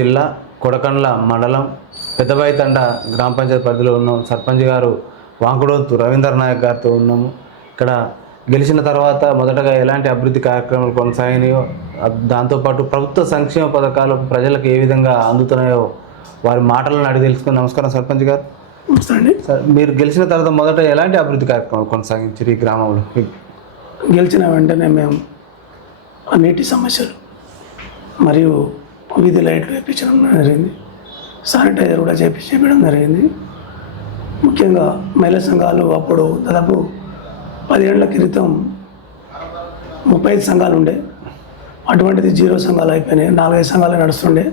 జిల్లా కొడకండ్ల మండలం పెద్దబైతండ గ్రామ పంచాయతీ పరిధిలో ఉన్నాం. సర్పంచ్ గారు వాంకుడోతు రవీందర్ నాయక్ గారితో ఉన్నాము. ఇక్కడ గెలిచిన తర్వాత మొదటగా ఎలాంటి అభివృద్ధి కార్యక్రమాలు కొనసాగినాయో, దాంతోపాటు ప్రభుత్వ సంక్షేమ పథకాలు ప్రజలకు ఏ విధంగా అందుతున్నాయో వారి మాటలను అడిగి తెలుసుకుని. నమస్కారం సర్పంచ్ గారు. నమస్తే సార్, మీరు గెలిచిన తర్వాత మొదట ఎలాంటి అభివృద్ధి కార్యక్రమాలు కొనసాగించారు ఈ గ్రామంలో? గెలిచిన వెంటనే మేము నీటి సమస్యలు మరియు వీధి లైట్లు వేయించడం జరిగింది. శానిటైజర్ కూడా చేపించడం జరిగింది. ముఖ్యంగా మహిళా సంఘాలు అప్పుడు దాదాపు 10 ఏళ్ల క్రితం 35 సంఘాలు ఉండే, అటువంటిది 0 సంఘాలు అయిపోయినాయి. 4-5 సంఘాలు నడుస్తుండే.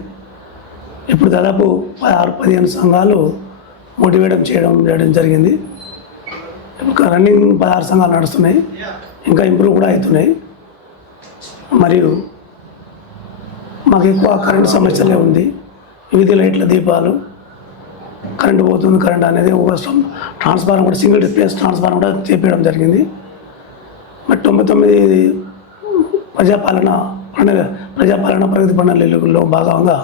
ఇప్పుడు దాదాపు 16-15 సంఘాలు మోటివేట్ చేయడం జరిగింది. ఇప్పుడు రన్నింగ్ 16 సంఘాలు నడుస్తున్నాయి. ఇంకా ఇంప్రూవ్ కూడా అవుతున్నాయి. మరియు మాకు ఎక్కువ కరెంటు సమస్యలే ఉంది. వీధి లైట్ల దీపాలు, కరెంటు పోతుంది, కరెంట్ అనేది ఒక ట్రాన్స్ఫార్మర్ కూడా సింగిల్ డిస్ప్లేస్ ట్రాన్స్ఫార్మర్ కూడా చేపించడం జరిగింది. మరి 99 ప్రజాపాలన ప్రగతి ప్రణాళికలో భాగంగా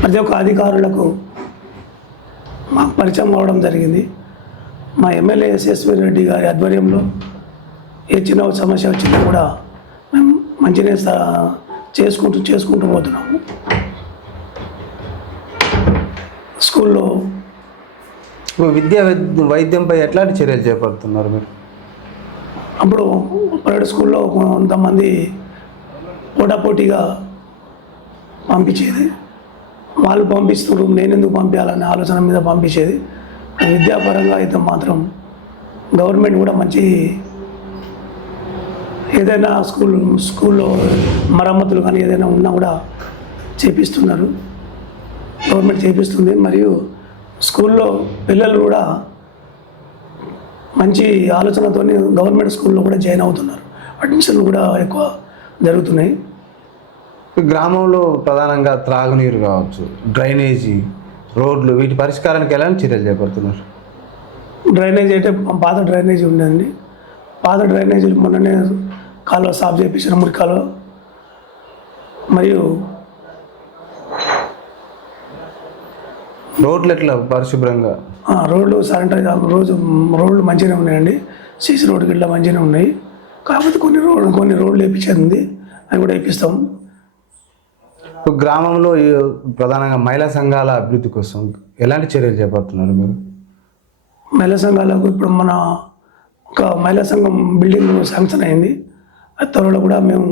ప్రతి ఒక్క అధికారులకు మాకు పరిచయం అవడం జరిగింది. మా ఎమ్మెల్యే ఎస్ఎస్వి రెడ్డి గారి ఆధ్వర్యంలో ఏ చిన్న సమస్య వచ్చినా కూడా మేము మంచిగా చేసుకుంటూ పోతున్నాము. స్కూల్లో వైద్యంపై ఎట్లాంటి చర్యలు చేపడుతున్నారు మీరు? అప్పుడు ప్రైవేట్ స్కూల్లో కొంతమంది పోటాపోటీగా పంపించేది. వాళ్ళు పంపిస్తున్నారు, నేను ఎందుకు పంపించాలనే ఆలోచన మీద పంపించేది. విద్యాపరంగా అయితే మాత్రం గవర్నమెంట్ కూడా మంచి ఏదైనా స్కూల్లో మరమ్మతులు కానీ ఏదైనా ఉన్నా కూడా చేపిస్తున్నారు. గవర్నమెంట్ చేపిస్తుంది. మరియు స్కూల్లో పిల్లలు కూడా మంచి ఆలోచనతో గవర్నమెంట్ స్కూల్లో కూడా జాయిన్ అవుతున్నారు. అడ్మిషన్లు కూడా ఎక్కువ జరుగుతున్నాయి. గ్రామంలో ప్రధానంగా త్రాగునీరు కావచ్చు, డ్రైనేజీ, రోడ్లు, వీటి పరిష్కారానికి ఎలాంటి చర్యలు చేపడుతున్నారు? డ్రైనేజీ అయితే పాత డ్రైనేజీ ఉందండి. పాత డ్రైనేజీలు మొన్ననే కాలువ సాఫ్ చేయించిన మురికి కాలువ. మరియు రోడ్లు ఎట్లా పరిశుభ్రంగా? రోడ్లు శానిటైజర్ రోడ్లు మంచిగానే ఉన్నాయండి. సీసీ రోడ్డు గిట్లా మంచిగానే ఉన్నాయి. కాకపోతే కొన్ని రోడ్లు వేయించేది ఉంది, అవి కూడా వేపిస్తాం. ఇప్పుడు గ్రామంలో ప్రధానంగా మహిళా సంఘాల అభివృద్ధి కోసం ఎలాంటి చర్యలు చేపడుతున్నారు మీరు? మహిళా సంఘాలకు ఇప్పుడు మన ఒక మహిళా సంఘం బిల్డింగ్ శాంక్షన్ అయింది. అది త్వరలో కూడా మేము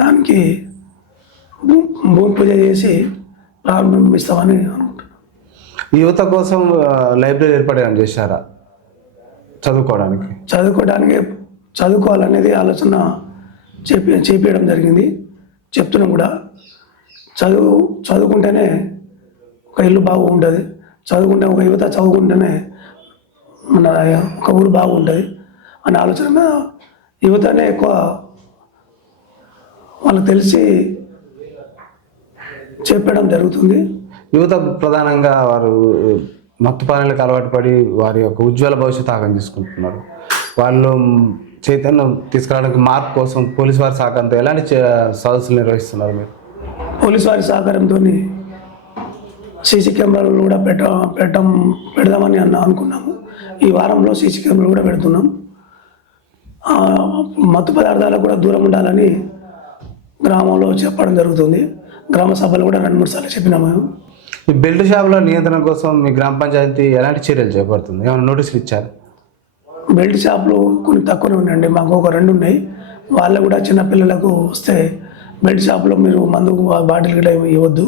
దానికి భూమి పూజ చేసి ప్రారంభిస్తామని అనుకుంటున్నాం. యువత కోసం లైబ్రరీ ఏర్పాటు చేశారా? చదువుకోవాలనేది ఆలోచన చేపించడం జరిగింది. చెప్తున్నాం కూడా. చదువుకుంటేనే ఒక ఇల్లు బాగుంటుంది. ఒక యువత చదువుకుంటేనే మన ఒక ఊరు బాగుంటుంది అనే ఆలోచన యువతనే ఎక్కువ వాళ్ళకి తెలిసి చెప్పడం జరుగుతుంది. యువత ప్రధానంగా వారు మత్తుపానీలకు అలవాటు పడి వారి యొక్క ఉజ్వల భవిష్యత్తు ఆగం చేసుకుంటున్నారు. వాళ్ళు చైతన్యం తీసుకురావడానికి మార్పు కోసం పోలీసు వారి సహకారంతో ఎలాంటి సదస్సులు నిర్వహిస్తున్నారు మీరు? పోలీసు వారి సహకారంతో సీసీ కెమెరాలు కూడా పెడదామని అనుకున్నాము. ఈ వారంలో సీసీ కెమెరాలు కూడా పెడుతున్నాం. మత్తు పదార్థాలకు కూడా దూరం ఉండాలని గ్రామంలో చెప్పడం జరుగుతుంది. గ్రామ సభలు కూడా 2-3 సార్లు చెప్పినాము. ఈ బెల్ట్ షాపుల నియంత్రణ కోసం మీ గ్రామ పంచాయతీ ఎలాంటి చర్యలు చేపడుతుంది? ఏమైనా నోటీసులు ఇచ్చారు? బెల్ట్ షాపులు కొన్ని తక్కువనే ఉన్నాయండి. మాకు ఒక 2 ఉన్నాయి. వాళ్ళు కూడా చిన్నపిల్లలకు వస్తే బెల్ట్ షాపులో మీరు మందు బాటిల్ కూడా ఇవ్వద్దు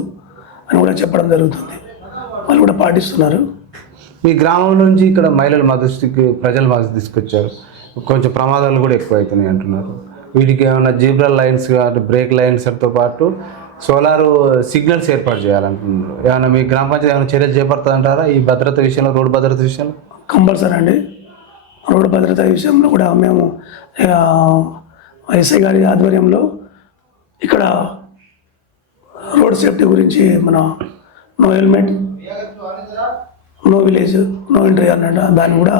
అని కూడా చెప్పడం జరుగుతుంది. వాళ్ళు కూడా పాటిస్తున్నారు. మీ గ్రామం నుంచి ఇక్కడ మహిళలు మా దృష్టికి ప్రజలు మా తీసుకొచ్చారు. కొంచెం ప్రమాదాలు కూడా ఎక్కువ అవుతున్నాయి అంటున్నారు. వీటికి ఏమైనా జీబ్రా లైన్స్ కానీ బ్రేక్ లైన్స్తో పాటు సోలార్ సిగ్నల్స్ ఏర్పాటు చేయాలంటున్నారు. ఏమైనా మీ గ్రామ పంచాయతీ ఏమైనా చర్యలు చేపడుతుందంటారా ఈ భద్రత విషయంలో, రోడ్డు భద్రత విషయంలో? కంపల్సరీ అండి. రోడ్డు భద్రత విషయంలో కూడా మేము ఎస్ఐ గారి ఆధ్వర్యంలో ఇక్కడ రోడ్ సేఫ్టీ గురించి మన no helmet, no village, no entry అన్నట్టు దాన్ని కూడా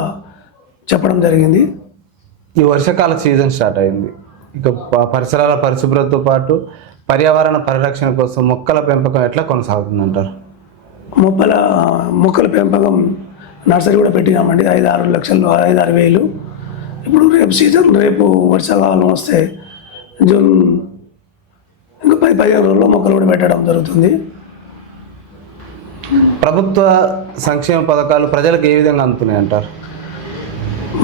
చెప్పడం జరిగింది. ఈ వర్షాకాల సీజన్ స్టార్ట్ అయింది. ఇక పరిసరాల పరిశుభ్రతతో పాటు పర్యావరణ పరిరక్షణ కోసం మొక్కల పెంపకం ఎట్లా కొనసాగుతుందంటారు? మొక్కల పెంపకం నర్సరీ కూడా పెట్టినామండి. 5-6 లక్షలు, 5-6 వేలు. ఇప్పుడు రేపు సీజన్, రేపు వర్షాకాలం వస్తే జూన్ ఇంకా 10-15 రోజుల్లో మొక్కలు కూడా పెట్టడం జరుగుతుంది. ప్రభుత్వ సంక్షేమ పథకాలు ప్రజలకు ఏ విధంగా అందుతున్నాయి అంటారు?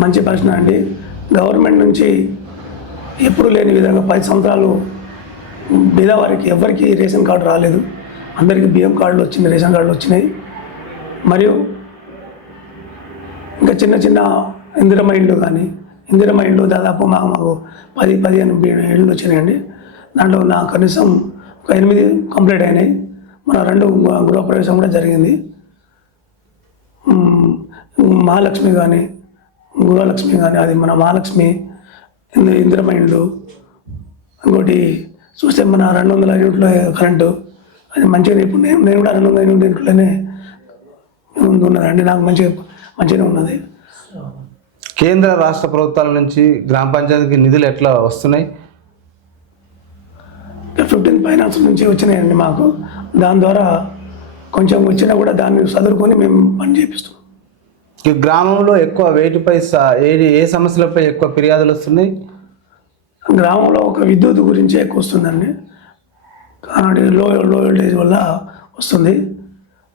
మంచి ప్రశ్న అండి. గవర్నమెంట్ నుంచి ఎప్పుడు లేని విధంగా 10 సంవత్సరాలు పేదవారికి ఎవరికి రేషన్ కార్డు రాలేదు. అందరికీ బియ్యం కార్డులు వచ్చినాయి, రేషన్ కార్డులు వచ్చినాయి. మరియు ఇంకా చిన్న చిన్న ఇందిరమ్మ ఇండ్లు కానీ, ఇందిరమ్మ ఇండ్లు దాదాపు మాకు 10-15 ఇళ్ళు వచ్చినాయండి. దాంట్లో నా కనీసం ఒక 8 కంప్లీట్ అయినాయి. మన 2 గృహప్రవేశం కూడా జరిగింది. మహాలక్ష్మి కానీ, గృహలక్ష్మి కానీ, అది మన మహాలక్ష్మి ఇందిరమ్మ ఇండ్లు. ఇంకోటి చూస్తే మన 200 యూనిట్ల కరెంటు, అది మంచిగా. ఇప్పుడు నేను కూడా 200 యూనిట్లనే ఉన్నదండి. నాకు మంచిగా ఉన్నది. కేంద్ర రాష్ట్ర ప్రభుత్వాల నుంచి గ్రామ పంచాయతీకి నిధులు ఎట్లా వస్తున్నాయి? 15 ఫైనాన్స్ నుంచి వచ్చినాయండి మాకు. దాని ద్వారా కొంచెం వచ్చినా కూడా దాన్ని చదువుకొని మేము పని చేపిస్తాం. ఈ గ్రామంలో ఎక్కువ వేటిపై ఏ సమస్యలపై ఎక్కువ ఫిర్యాదులు వస్తున్నాయి? గ్రామంలో ఒక విద్యుత్ గురించి ఎక్కువ వస్తుందండి. లో వోల్టేజ్ వల్ల వస్తుంది.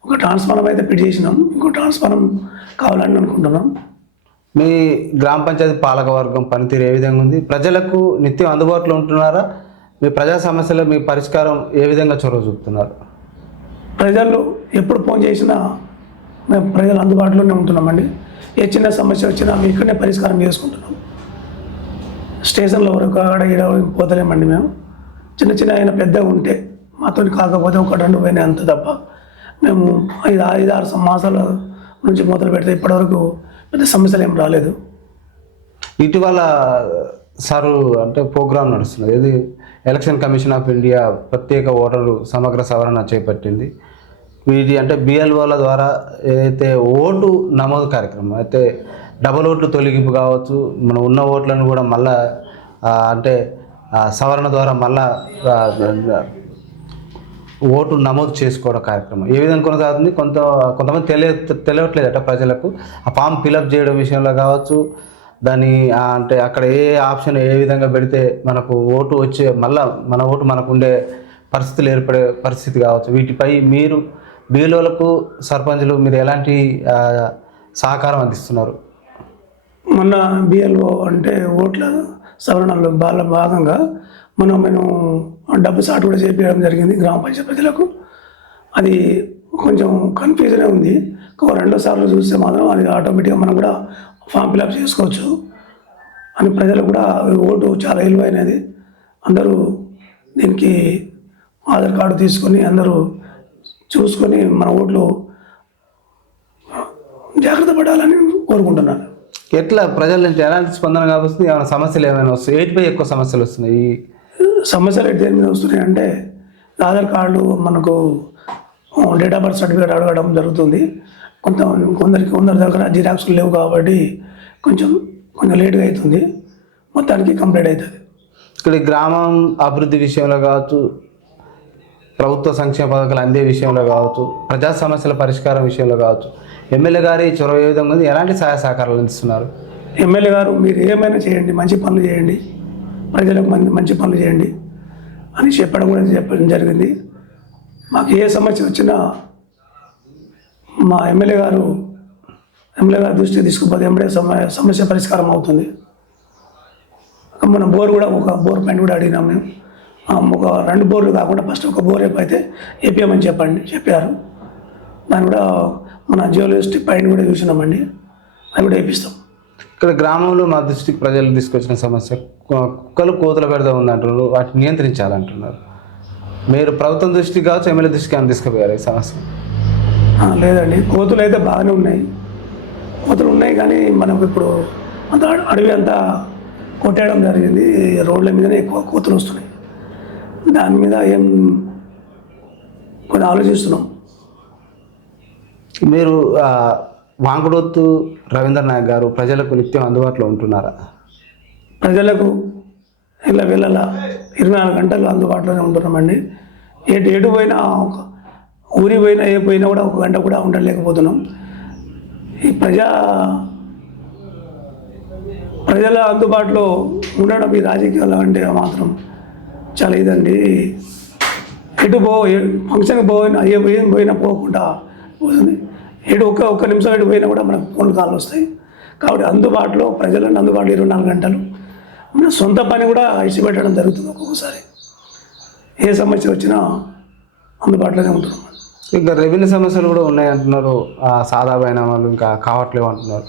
ఒక ట్రాన్స్ఫార్మర్ అయితే ఫిట్ చేసినాం, ఇంకో ట్రాన్స్ఫార్మర్ కావాలని అనుకుంటున్నాం. మీ గ్రామ పంచాయతీ పాలకవర్గం పనితీరు ఏ విధంగా ఉంది? ప్రజలకు నిత్యం అందుబాటులో ఉంటున్నారా? మీ ప్రజా సమస్యలు మీ పరిష్కారం ఏ విధంగా చొరవ చూపుతున్నారు? ప్రజలు ఎప్పుడు ఫోన్ చేసినా మేము ప్రజలు అందుబాటులోనే ఉంటున్నామండి. ఏ చిన్న సమస్య వచ్చినా మేము ఇక్కడనే పరిష్కారం చేసుకుంటున్నాం. స్టేషన్లో వరకు అక్కడ ఇక్కడ పోతలేమండి. మేము చిన్న అయినా పెద్దగా ఉంటే మాతో కాకపోతే 1-2 పోయినాయి అంత తప్ప. మేము 5-6 మాసాల నుంచి మొదలు పెడితే ఇప్పటివరకు పెద్ద సమస్యలు ఏం రాలేదు. ఇటీవల సారు అంటే ప్రోగ్రామ్ నడుస్తున్నది, ఇది ఎలక్షన్ కమిషన్ ఆఫ్ ఇండియా ప్రత్యేక ఓటరు సమగ్ర సవరణ చేపట్టింది. వీటి అంటే బిఎల్ఓల ద్వారా ఏదైతే ఓటు నమోదు కార్యక్రమం అయితే డబల్ ఓట్లు తొలగింపు కావచ్చు, మనం ఉన్న ఓట్లను కూడా మళ్ళా అంటే సవరణ ద్వారా మళ్ళా ఓటు నమోదు చేసుకోవడం కార్యక్రమం ఏ విధంగా కొనసాగుతుంది? కొంతమంది తెలియట్లేదట ప్రజలకు. ఆ ఫామ్ ఫిలప్ చేయడం విషయంలో కావచ్చు, దాన్ని అంటే అక్కడ ఏ ఆప్షన్ ఏ విధంగా పెడితే మనకు ఓటు వచ్చే మళ్ళా మన ఓటు మనకు ఉండే పరిస్థితులు ఏర్పడే పరిస్థితి కావచ్చు. వీటిపై మీరు బీఎల్ఓలకు, సర్పంచులు మీరు ఎలాంటి సహకారం అందిస్తున్నారు? మొన్న బిఎల్ఓ అంటే ఓట్ల సవరణలో భాగంగా మేము డబ్బు సాటు కూడా చేపించడం జరిగింది గ్రామ పంచాయతీ ప్రజలకు. అది కొంచెం కన్ఫ్యూజనే ఉంది. 2 సార్లు చూస్తే మాత్రం అది ఆటోమేటిక్గా మనం కూడా ఫామ్ ఫిలప్ చేసుకోవచ్చు అని ప్రజలు కూడా. ఓటు చాలా విలువైనది. అందరూ దీనికి ఆధార్ కార్డు తీసుకొని అందరూ చూసుకొని మన ఓట్లు జాగ్రత్త పడాలని కోరుకుంటున్నాను. ఎట్లా ప్రజల నుంచి ఎలాంటి స్పందన కావస్తుంది? ఏమైనా సమస్యలు ఏమైనా వస్తాయి? ఏటిపై ఎక్కువ సమస్యలు వస్తున్నాయి? సమస్యలు దేని మీద వస్తున్నాయి అంటే ఆధార్ కార్డు, మనకు డేట్ ఆఫ్ బర్త్ సర్టిఫికేట్ అడగడం జరుగుతుంది. కొందరి దగ్గర జిరాక్స్లు లేవు కాబట్టి కొంచెం లేట్గా అవుతుంది. మొత్తానికి కంప్లీట్ అవుతుంది. ఇక్కడ గ్రామం అభివృద్ధి విషయంలో కావచ్చు, ప్రభుత్వ సంక్షేమ పథకాలు అందే విషయంలో కావచ్చు, ప్రజా సమస్యల పరిష్కారం విషయంలో కావచ్చు, ఎమ్మెల్యే గారి చొరవ ఏ విధంగా ఉంది? ఎలాంటి సహాయ సహకారాలు అందిస్తున్నారు? ఎమ్మెల్యే గారు మీరు ఏమైనా చేయండి, మంచి పనులు చేయండి, ప్రజలకు మంచి పనులు చేయండి అని చెప్పడం జరిగింది. మాకు ఏ సమస్య వచ్చినా మా ఎమ్మెల్యే గారు దృష్టికి తీసుకుపోతే ఎంబడే సమస్య పరిష్కారం అవుతుంది. మన బోర్ కూడా ఒక బోర్ పాయింట్ కూడా అడిగినాం మేము. ఒక 2 బోర్లు కాకుండా ఫస్ట్ ఒక బోర్ అయితే వేపియమని చెప్పారు. దాన్ని కూడా మన జియోలజిస్ట్ పాయింట్ కూడా చూసినామండి, అది కూడా వేపిస్తాం. ఇక్కడ గ్రామంలో మా దృష్టికి ప్రజలు తీసుకొచ్చిన సమస్య కుక్కలు కోతుల పెడతా ఉందంటున్నారు, వాటిని నియంత్రించాలంటున్నారు. మీరు ప్రభుత్వం దృష్టికి కావచ్చు, ఎమ్మెల్యే దృష్టికి అని తీసుకుపోయారు ఈ సమస్య? లేదండి, కోతులు అయితే బాగానే ఉన్నాయి. కోతులు ఉన్నాయి కానీ మనకు ఇప్పుడు అంత అడవి అంతా కొట్టేయడం జరిగింది. రోడ్ల మీదనే ఎక్కువ కోతులు వస్తున్నాయి. దాని మీద ఏం కొంచెం ఆలోచిస్తున్నాం. మీరు వాంకుడోతు రవీంద్ర నాయక్ గారు ప్రజలకు నిత్యం అందుబాటులో ఉంటున్నారా? ప్రజలకు ఇలా వెళ్ళాల 24 గంటలు అందుబాటులోనే ఉంటున్నామండి. ఎటు పోయినా ఊరి పోయినా ఏ పోయినా కూడా 1 గంట కూడా ఉండలేకపోతున్నాం. ఈ ప్రజల అందుబాటులో ఉండడం ఈ రాజకీయాలు అంటే మాత్రం చాలా ఇదండి. ఫంక్షన్కి పోయినా ఏం పోయినా పోకుండా పోతుంది. ఒక్క నిమిషం ఎటు పోయినా కూడా మనకు ఫోన్ కాల్ వస్తాయి. కాబట్టి అందుబాటులో ప్రజలను అందుబాటులో 24 గంటలు మన సొంత పని కూడా ఇచ్చిపెట్టడం జరుగుతుంది. ఒక్కొక్కసారి ఏ సమస్య వచ్చినా అందుబాటులోనే ఉంటున్నాం. ఇంకా రెవెన్యూ సమస్యలు కూడా ఉన్నాయంటున్నారు. సాదామైన వాళ్ళు ఇంకా కావట్లేవు అంటున్నారు.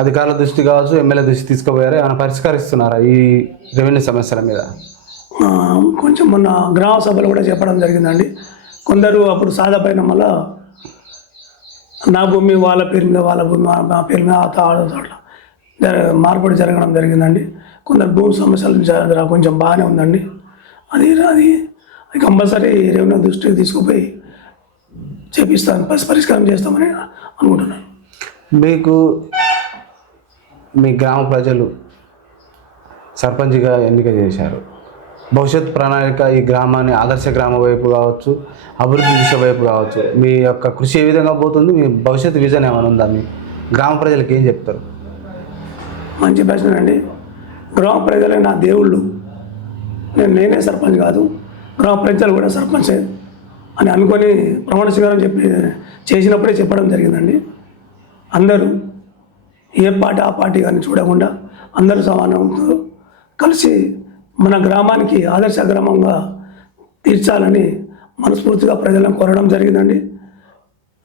అధికారుల దృష్టి కావచ్చు, ఎమ్మెల్యే దృష్టి తీసుకుపోయారు, ఏమైనా పరిష్కరిస్తున్నారా ఈ రెవెన్యూ సమస్యల మీద? కొంచెం మొన్న గ్రామ సభలు కూడా చెప్పడం జరిగిందండి. కొందరు అప్పుడు సాదా పైన వల్ల నా భూమి వాళ్ళ పేరు మీద, వాళ్ళ భూమి మా పేరు మీద అట్లా మార్పిడి జరగడం జరిగిందండి. కొందరు భూమి సమస్యలు కొంచెం బాగానే ఉందండి. అది కంపల్సరీ రెవెన్యూ దృష్టికి తీసుకుపోయి చేపిస్తాను, పరిష్కారం చేస్తామని అనుకుంటున్నాను. మీకు మీ గ్రామ ప్రజలు సర్పంచ్గా ఎన్నిక చేశారు. భవిష్యత్ ప్రణాళిక ఈ గ్రామాన్ని ఆదర్శ గ్రామ వైపు కావచ్చు, అభివృద్ధి దిశ వైపు కావచ్చు, మీ యొక్క కృషి ఏ విధంగా పోతుంది? మీ భవిష్యత్ విజన్ ఏమైనా ఉందా? మీ గ్రామ ప్రజలకు ఏం చెప్తారు? మంచి ప్రశ్న అండి. గ్రామ ప్రజలే నా దేవుళ్ళు. నేనే సర్పంచ్ కాదు, గ్రామ ప్రజలు కూడా సర్పంచే అని అనుకొని ప్రమాణ స్వీకారం చేసినప్పుడే చెప్పడం జరిగిందండి. అందరూ ఏ పార్టీ ఆ పార్టీ కానీ చూడకుండా అందరూ సమానంతో కలిసి మన గ్రామానికి ఆదర్శ గ్రామంగా తీర్చాలని మనస్ఫూర్తిగా ప్రజలను కోరడం జరిగిందండి.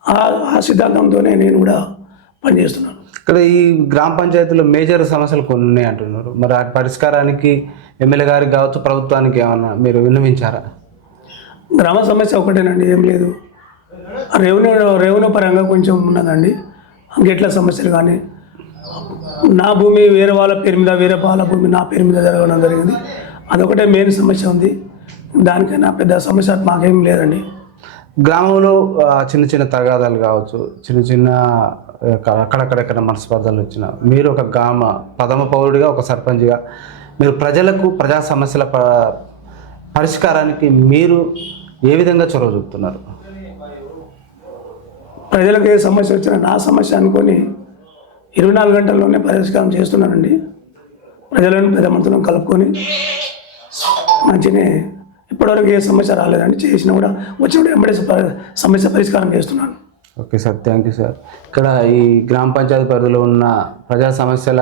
ఆ సిద్ధాంతంతోనే నేను కూడా పనిచేస్తున్నాను. ఇక్కడ ఈ గ్రామ పంచాయతీలో మేజర్ సమస్యలు కొన్ని ఉన్నాయి అంటున్నారు. మరి ఆ పరిష్కారానికి ఎమ్మెల్యే గారికి కావచ్చు, ప్రభుత్వానికి ఏమన్నా మీరు విన్నవించారా? గ్రామ సమస్య ఒకటేనండి, ఏం లేదు. రెవెన్యూ పరంగా కొంచెం ఉన్నదండి. గేట్ల సమస్యలు కానీ, నా భూమి వేరే వాళ్ళ పేరు మీద, వేరే వాళ్ళ భూమి నా పేరు మీద జరగడం జరిగింది. అదొకటే మెయిన్ సమస్య ఉంది. దానికైనా పెద్ద సమస్య మాకేం లేదండి. గ్రామంలో చిన్న చిన్న తగాదాలు కావచ్చు, చిన్న చిన్న అక్కడక్కడెక్కడ మనస్పర్ధలు వచ్చిన మీరు ఒక గ్రామ ప్రథమ పౌరుడిగా, ఒక సర్పంచ్గా మీరు ప్రజా సమస్యల పరిష్కారానికి మీరు ఏ విధంగా చొరవ చూపుతున్నారు? ప్రజలకు ఏ సమస్య వచ్చినా నా సమస్య అనుకొని 24 గంటల్లోనే పరిష్కారం చేస్తున్నానండి. ప్రజలను పెద్ద మనసులను కలుపుకొని మంచినే ఇప్పటివరకు ఏ సమస్య రాలేదండి. చేసినా కూడా వచ్చినప్పుడు వెంబడే సమస్య పరిష్కారం చేస్తున్నాను. Okay sir, thank you sir. ఇక్కడ ఈ గ్రామ పంచాయతీ పరిధిలో ఉన్న ప్రజా సమస్యల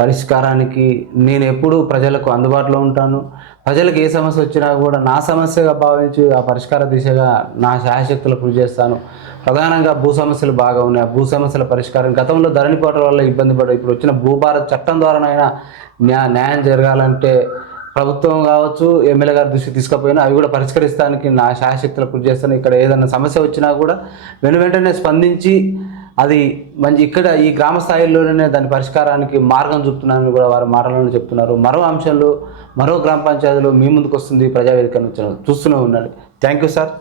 పరిష్కారానికి నేను ఎప్పుడూ ప్రజలకు అందుబాటులో ఉంటాను. ప్రజలకు ఏ సమస్య వచ్చినా కూడా నా సమస్యగా భావించి ఆ పరిష్కార దిశగా నా శాయశక్తులు కృషి చేస్తాను. ప్రధానంగా భూ సమస్యలు బాగా ఉన్నాయి. ఆ భూ సమస్యల పరిష్కారం గతంలో ధరణి పోవడం వల్ల ఇబ్బంది పడ్డారు. ఇప్పుడు వచ్చిన భూభారత్ చట్టం ద్వారానైనా న్యాయం జరగాలంటే ప్రభుత్వం కావచ్చు, ఎమ్మెల్యే గారి దృష్టికి తీసుకుపోయినా అవి కూడా పరిష్కరిస్తానికి నా శాయశక్తులు కృషి చేస్తాను. ఇక్కడ ఏదైనా సమస్య వచ్చినా కూడా వెంటనే స్పందించి అది ఇక్కడ ఈ గ్రామ స్థాయిలోనే దాని పరిష్కారానికి మార్గం చూపుతున్నానని కూడా వారి మాటలను చెప్తున్నారు. మరో అంశంలో మరో గ్రామ పంచాయతీలో మీ ముందుకు వస్తుంది ప్రజావేదిక నుంచి చూస్తూనే ఉండండి. Thank you sir.